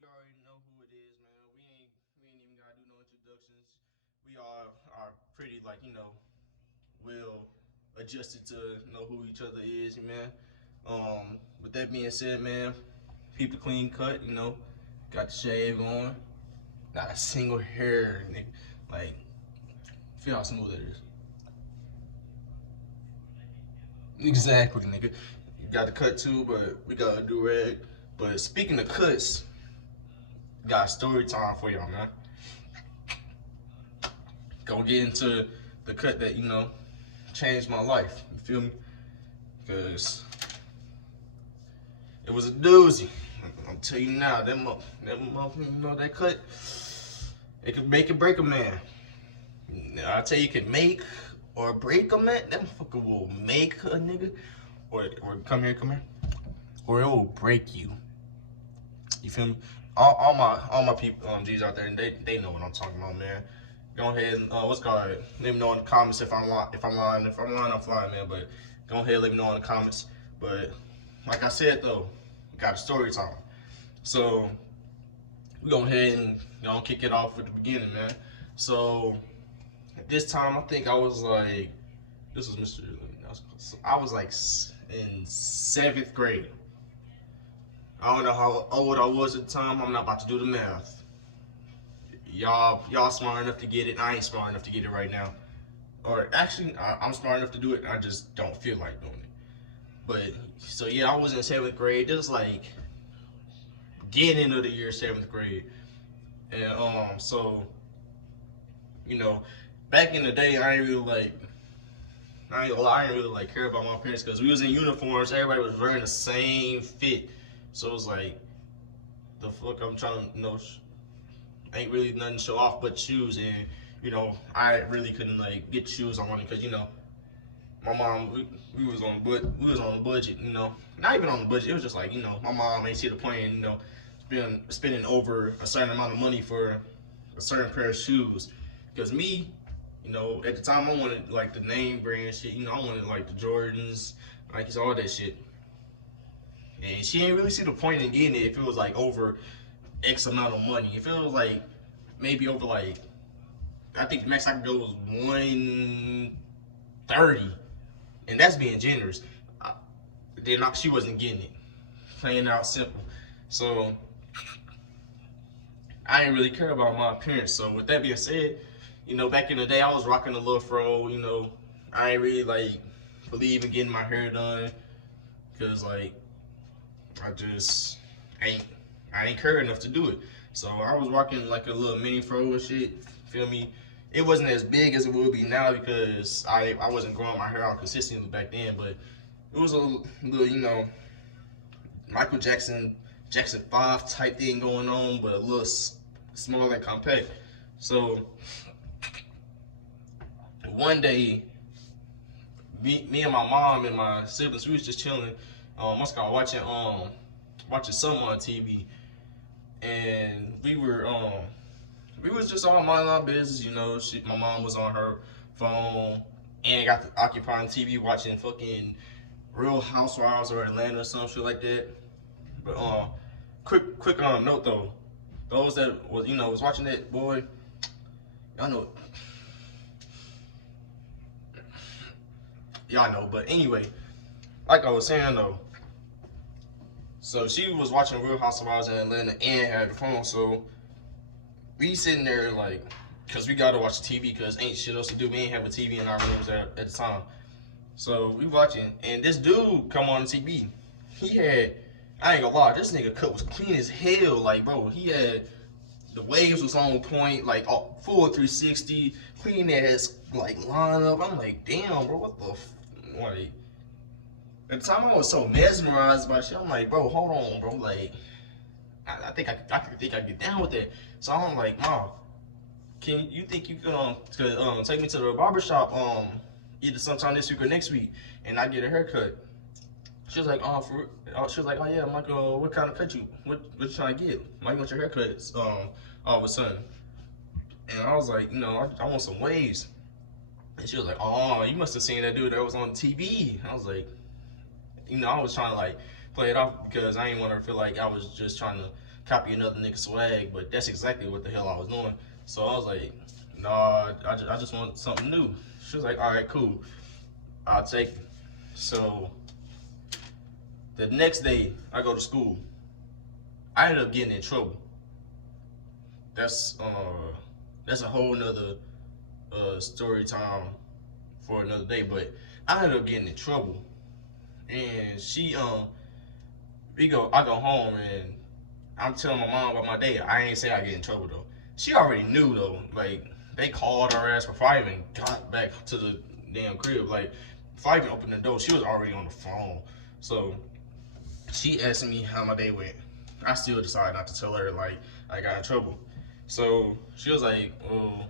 You already know who it is, man. We ain't even gotta do no introductions. We all are pretty well adjusted to know who each other is, man. With that being said, man, keep the clean cut, got the shave on, not a single hair, nigga. Like, feel how smooth it is. Exactly, nigga. You got the cut too, but we got a do rag. But speaking of cuts, got a story time for y'all, man. Gonna get into the cut that changed my life. You feel me? Cause it was a doozy. I'm telling you now, that cut, it could make or break a man. I tell you, it could make or break a man. That motherfucker will make a nigga, or come here, or it will break you. You feel me? All my people, G's out there, and they know what I'm talking about, man. Go ahead and what's called it? Let me know in the comments if I'm lying. I'm flying, man. But go ahead, let me know in the comments. But like I said though, we got a story time. So we go ahead and kick it off with the beginning, man. So at this time, I think I was like, this was Mr. I was like in 7th grade. I don't know how old I was at the time. I'm not about to do the math. Y'all smart enough to get it. I ain't smart enough to get it right now. Or actually, I'm smart enough to do it. I just don't feel like doing it. But so yeah, I was in 7th grade. Just like getting into the year 7th grade, and so you know, back in the day, I didn't really like care about my parents because we was in uniforms. Everybody was wearing the same fit, so it was like the fuck I'm trying to ain't really nothing to show off but shoes, and I really couldn't like get shoes I wanted because my mom we was on a budget, not even on the budget. It was just like my mom ain't see the point in spending over a certain amount of money for a certain pair of shoes. Because me, at the time I wanted like the name brand shit. I wanted like the Jordans, Nikes, all that shit. And she didn't really see the point in getting it if it was like over X amount of money. If it was like maybe over like, I think the max I could go was 130, and that's being generous. Then she wasn't getting it. Playing out simple. So I didn't really care about my appearance. So with that being said, back in the day I was rocking the little fro. I ain't really like believe in getting my hair done because like I just ain't I ain't care enough to do it. So I was rocking like a little mini fro and shit. Feel me? It wasn't as big as it would be now because I wasn't growing my hair out consistently back then, but it was a little Michael Jackson 5 type thing going on, but a little small and compact. So one day, me and my mom and my siblings, we was just chilling. What's called watching something on TV, and we was just all minding our business. My mom was on her phone and got the occupying TV watching fucking Real Housewives or Atlanta or some shit like that. But quick note though, those that was watching that, boy, y'all know. But anyway, like I was saying though, so she was watching Real Housewives in Atlanta and had the phone. So we sitting there like, cause we gotta watch the TV because ain't shit else to do. We ain't have a TV in our rooms at the time. So we watching, and this dude come on the TV. He had, I ain't gonna lie, this nigga cut was clean as hell. Like, bro, he had the waves was on point, like full 360, clean ass like line up. I'm like, damn, bro, what the like? At the time, I was so mesmerized by shit. I'm like, bro, hold on, bro. Like, I think I could get down with that. So I'm like, Mom, can you think you could take me to the barbershop either sometime this week or next week, and I get a haircut? She was like, she was like, oh yeah, Michael, what kind of cut what you trying to get? Mike, want your haircut all of a sudden? And I was like, I want some waves. And she was like, oh, you must have seen that dude that was on TV. I was like, I was trying to like play it off because I didn't want her to feel like I was just trying to copy another nigga swag, but that's exactly what the hell I was doing. So I was like, nah, I just want something new. She was like, all right, cool, I'll take it. So the next day I go to school, I ended up getting in trouble. That's a whole nother story time for another day. But I ended up getting in trouble, and I go home and I'm telling my mom about my day. I ain't say I get in trouble though. She already knew though. Like they called her ass before I even got back to the damn crib. Like before I even opened the door, she was already on the phone. So she asked me how my day went. I still decided not to tell her like I got in trouble. So she was like, "Oh,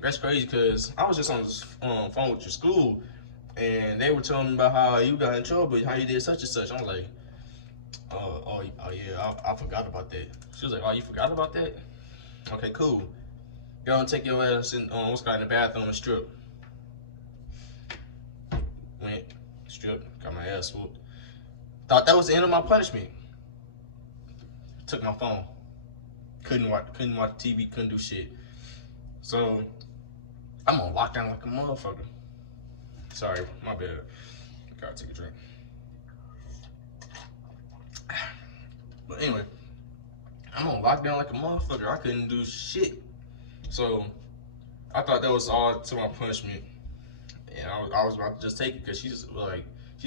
that's crazy because I was just on the phone with your school, and they were telling me about how you got in trouble, how you did such and such." I'm like, oh yeah, I forgot about that. She was like, "Oh, you forgot about that? Okay, cool. Go and take your ass in in the bathroom and strip." Went, stripped, got my ass whooped. Thought that was the end of my punishment. Took my phone. Couldn't watch TV, couldn't do shit. So I'm on lockdown like a motherfucker. Sorry, my bad. Gotta take a drink. But anyway, I'm on lockdown like a motherfucker. I couldn't do shit. So I thought that was all to my punishment. And I was about to just take it because she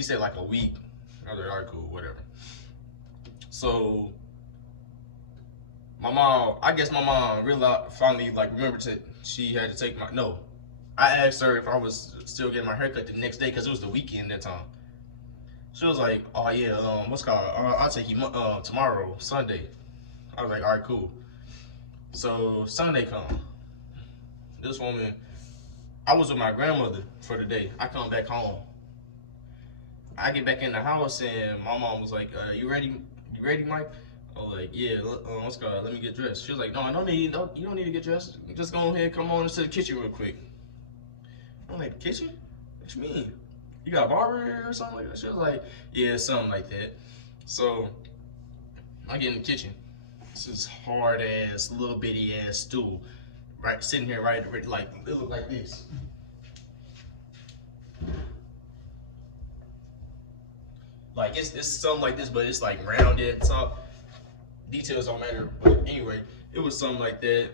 said like a week. I was like, all right, cool, whatever. So I guess my mom finally like remembered that she had to take no. I asked her if I was still getting my haircut the next day because it was the weekend that time. She was like, oh yeah, what's called? I'll take you tomorrow, Sunday. I was like, all right, cool. So Sunday come. This woman, I was with my grandmother for the day. I come back home. I get back in the house and my mom was like, you ready? You ready, Mike? I was like, yeah, let's go. Let me get dressed. She was like, no, you don't need to get dressed. Just go ahead, come on into the kitchen real quick. I'm like, kitchen? What you mean? You got a barber here or something like that? She was like, yeah, something like that. So I get in the kitchen. This is hard ass, little bitty ass stool, right, sitting here right, like it looked like this. Like it's something like this, but it's like rounded at the top. Details don't matter, but anyway, it was something like that.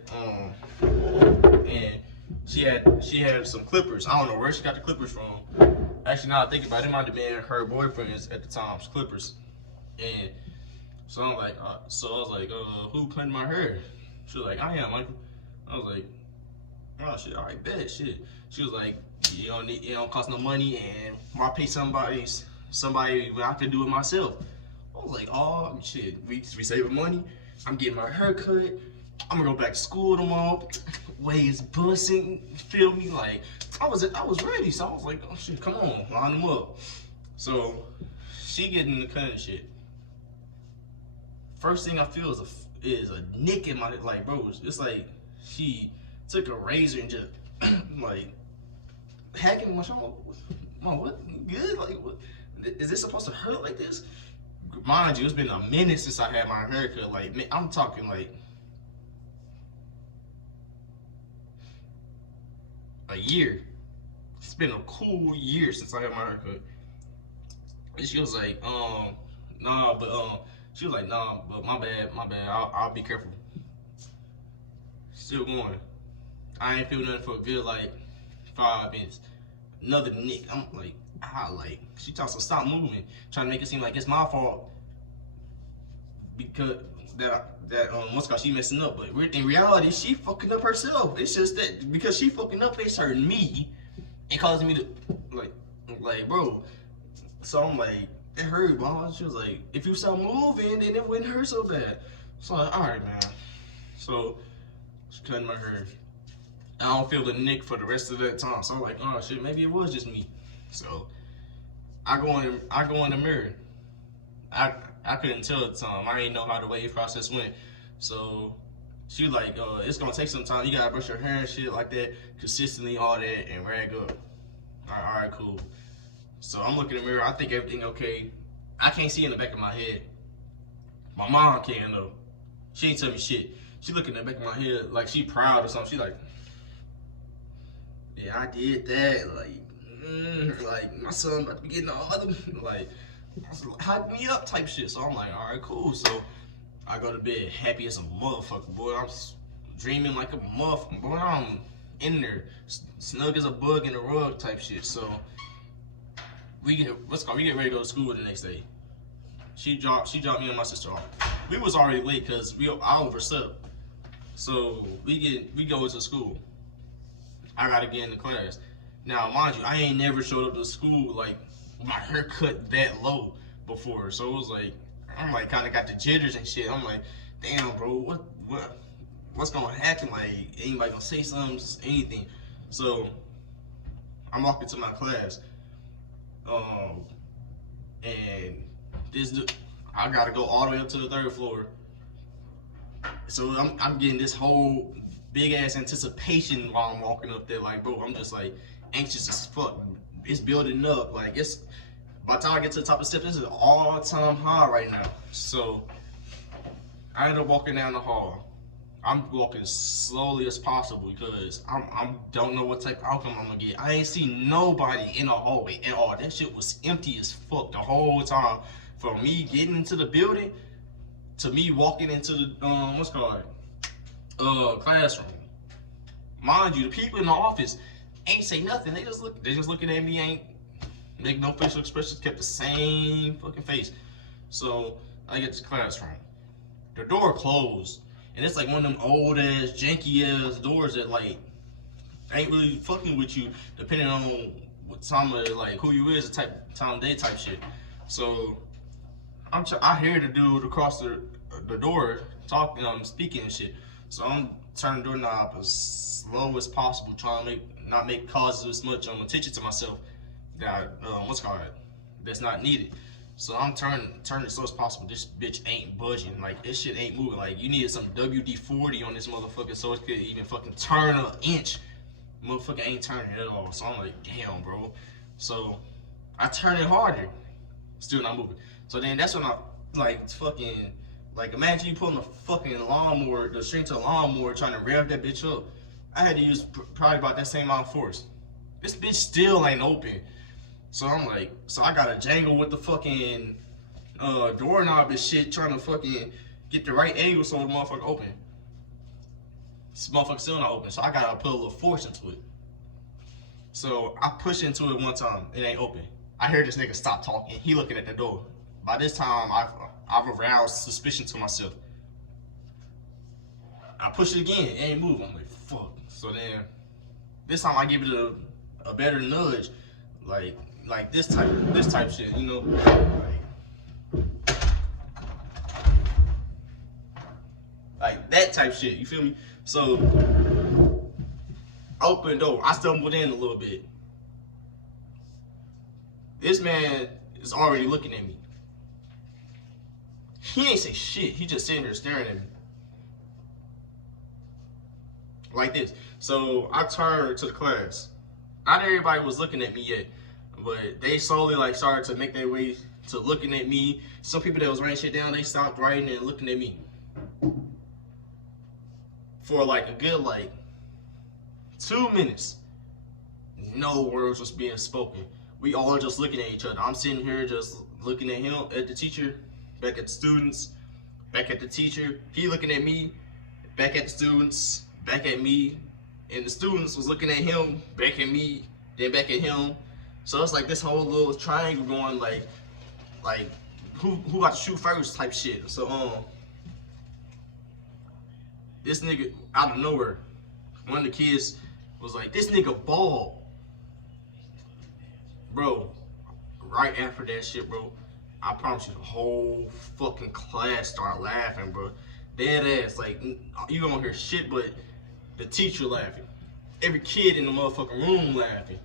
And she had some clippers. I don't know where she got the clippers from. Actually, now I think about it, it might have been her boyfriend's at the time's clippers. And so I'm like, I was like, who cutting my hair? She was like, I am, Michael. I was like, oh shit, all right, bet, shit. She was like, it don't cost no money, and why pay somebody when I can do it myself? I was like, oh shit, we saving money. I'm getting my hair cut. I'm gonna go back to school tomorrow. Way is busting, feel me? Like I was ready, so I was like, oh shit, come on, line them up. So she getting the cut and shit. First thing I feel is a nick in my, like, bro, it's like she took a razor and just like hacking my shoulder. Mom, what? Good? Like, what? Is this supposed to hurt like this? Mind you, it's been a minute since I had my haircut. Like, I'm talking like a year. It's been a cool year since I had my haircut. And she was like, nah, but she was like, nah, but my bad. I'll be careful. Still going. I ain't feel nothing for a good like 5 minutes. Another nick. I'm like, like she talks to stop moving, trying to make it seem like it's my fault because what's called she messing up, but in reality she fucking up herself. It's just that because she fucking up, it's hurting me and causing me to like bro. So I'm like, it hurt, bro. She was like, if you stop moving, then it wouldn't hurt so bad. So I'm like, all right, man. So she cutting my hair. I don't feel the nick for the rest of that time. So I'm like, oh shit, maybe it was just me. So I go in the mirror. I couldn't tell at the time. I didn't know how the wave process went. So she was like, it's gonna take some time. You gotta brush your hair and shit like that consistently, all that, and rag up. All right, cool. So I'm looking in the mirror. I think everything okay. I can't see in the back of my head. My mom can though. She ain't tell me shit. She looking at the back of my head like she proud or something. She like, yeah, I did that. Like my son about to be getting all other like hype me up type shit. So I'm like, all right, cool. So I go to bed happy as a motherfucker, boy. I'm dreaming like a motherfucker, boy. I'm in there snug as a bug in the rug type shit. So we get ready to go to school the next day. She dropped me and my sister off. We was already late because I overslept. So we go to school. I gotta get into class. Now, mind you, I ain't never showed up to school like with my hair cut that low before. So it was like I'm like kind of got the jitters and shit. I'm like, damn, bro, what's gonna happen? Like anybody gonna say something, anything? So I'm walking to my class, and I gotta go all the way up to the 3rd floor. So I'm getting this whole big ass anticipation while I'm walking up there. Like, bro, I'm just like anxious as fuck. It's building up. Like by the time I get to the top of the steps, this is all-time high right now. So I end up walking down the hall. I'm walking slowly as possible because I don't know what type of outcome I'm gonna get. I ain't seen nobody in the hallway at all. That shit was empty as fuck the whole time. From me getting into the building to me walking into the classroom. Mind you, the people in the office ain't say nothing. They just looking at me, ain't make no facial expressions, kept the same fucking face. So I get to the classroom. The door closed. And it's like one of them old ass, janky ass doors that like ain't really fucking with you depending on what time of like who you is, the type time of day type shit. So I hear the dude across the door talking, speaking and shit. So I'm turning the doorknob as slow as possible, trying to not cause as much attention to myself that that's not needed. So I'm turning as slow as possible. This bitch ain't budging. Like this shit ain't moving. Like you needed some WD-40 on this motherfucker so it could even fucking turn an inch. Motherfucker ain't turning at all. So I'm like, damn, bro. So I turn it harder. Still not moving. So then that's when I like fucking like imagine you pulling a fucking lawnmower, the string to a lawnmower, trying to rev that bitch up. I had to use probably about that same amount of force. This bitch still ain't open. So I'm like, so I gotta jangle with the fucking doorknob and shit, trying to fucking get the right angle so the motherfucker open. This motherfucker still not open, so I gotta put a little force into it. So I push into it one time, it ain't open. I hear this nigga stop talking. He looking at the door. By this time, I've aroused suspicion to myself. I push it again, it ain't moving. I'm like, fuck. So then, this time I give it a better nudge, like this type shit, you know, like that type shit. You feel me? So open door. I stumbled in a little bit. This man is already looking at me. He ain't say shit. He just sitting there staring at me. Like this. So I turned to the class. Not everybody was looking at me yet, but they slowly like started to make their way to looking at me. Some people that was writing shit down, they stopped writing and looking at me. For like a good like 2 minutes, no words was being spoken. We all just looking at each other. I'm sitting here just looking at him, at the teacher, back at the students, back at the teacher. He looking at me, back at the students, back at me. And the students was looking at him, back at me, then back at him. So it's like this whole little triangle going like who got to shoot first type shit. So this nigga out of nowhere, one of the kids was like, this nigga bald. Bro, right after that shit, bro, I promise you the whole fucking class started laughing, bro. Dead ass, like, you don't hear shit but the teacher laughing. Every kid in the motherfucking room laughing.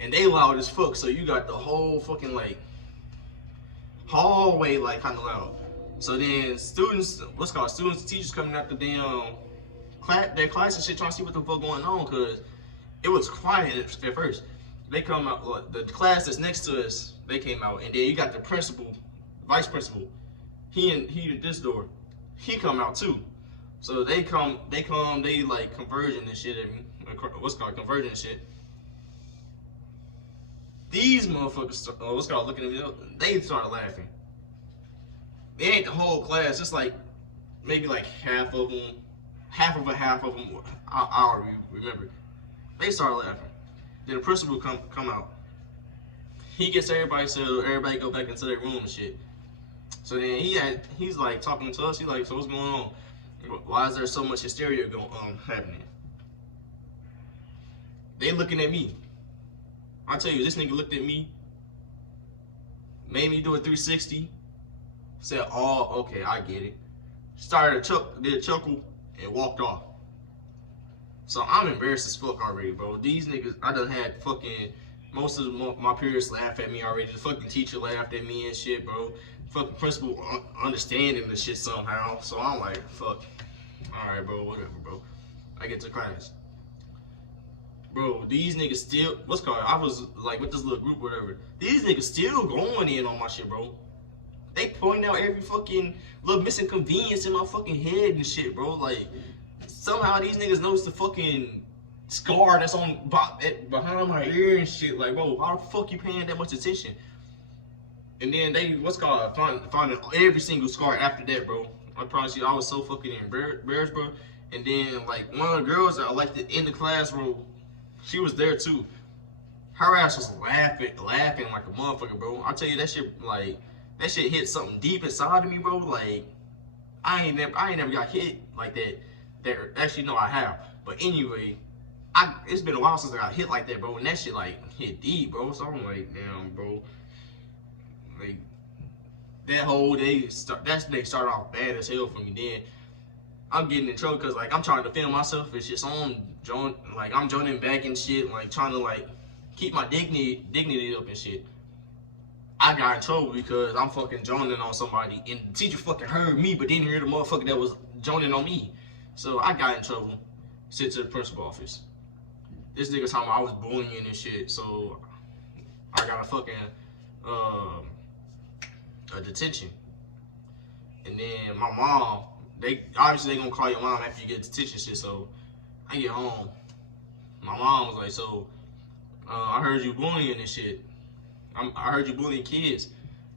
And they loud as fuck, so you got the whole fucking, like, hallway, like, kind of loud. So then students and teachers coming out the damn their class and shit trying to see what the fuck going on, because it was quiet at first. They come out, the class that's next to us, they came out, and then you got the principal, vice principal. He at this door. He come out too. So they like conversion and shit at me. What's called conversion and shit. These motherfuckers, what's called looking at me, they started laughing. It ain't the whole class, it's like maybe like half of them. I already remember. They started laughing. Then the principal come out. He gets everybody, so everybody go back into their room and shit. So then he's like talking to us. He's like, so what's going on? Why is there so much hysteria happening? They looking at me. I tell you, this nigga looked at me, made me do a 360, said, oh, okay, I get it. Did a chuckle, and walked off. So I'm embarrassed as fuck already, bro. These niggas, I done had fucking, most of my peers laugh at me already. The fucking teacher laughed at me and shit, bro. Fucking principal understanding the shit somehow. So I'm like, fuck. Alright, bro, whatever, bro. I get to class. Bro, these niggas still, I was like with this little group or whatever. These niggas still going in on my shit, bro. They pointing out every fucking little missing convenience in my fucking head and shit, bro. Like, somehow these niggas notice the fucking scar that's on behind my ear and shit. Like, bro, how the fuck you paying that much attention? And then they, finding every single scar after that, bro. I promise you, I was so fucking embarrassed, bro. And then, like, one of the girls that I liked in the classroom, she was there too. Her ass was laughing like a motherfucker, bro. I tell you, that shit hit something deep inside of me, bro. Like, I ain't never got hit like that. Actually, no, I have. But anyway, it's been a while since I got hit like that, bro. And that shit like hit deep, bro. So I'm like, damn, bro. Like, that whole day, started off bad as hell for me. Then I'm getting in trouble because, like, I'm trying to film myself and shit. So I'm joining back and shit, like, trying to, like, keep my dignity up and shit. I got in trouble because I'm fucking joining on somebody, and the teacher fucking heard me, but didn't hear the motherfucker that was joining on me. So I got in trouble, sent to the principal office. This nigga talking about I was bullying and shit, so I got a fucking, a detention. And then my mom, they gonna call your mom after you get detention shit. So I get home, my mom was like, so I heard you bullying and shit. I heard you bullying kids.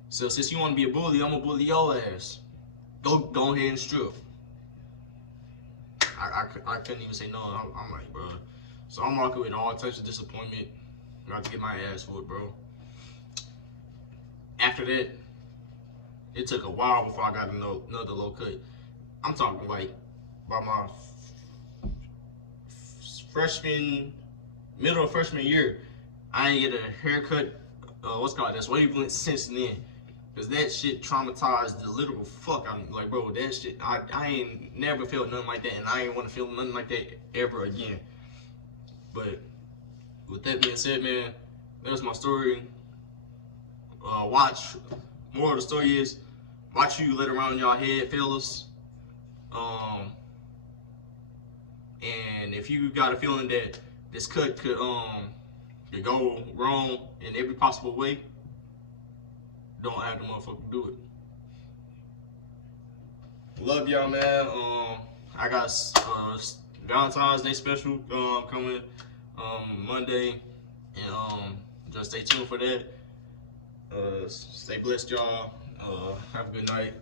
So since you want to be a bully, I'm gonna bully your ass. Go ahead and strip. I couldn't even say no. I'm like, bro. So I'm walking with all types of disappointment. I'm about to get my ass whooped, bro. After that, it took a while before I got another low cut. I'm talking like by my middle of freshman year, I ain't get a haircut. That's wavelength since then. Cause that shit traumatized the literal fuck out of me. Like, bro, that shit, I ain't never felt nothing like that, and I ain't want to feel nothing like that ever again. But with that being said, man, that's my story. More of the story is, watch you let around y'all head, fellas. And if you got a feeling that this cut could go wrong in every possible way, don't have the motherfucker do it. Love y'all, man. I got Valentine's Day special coming Monday, and just stay tuned for that. Stay blessed, y'all. Have a good night.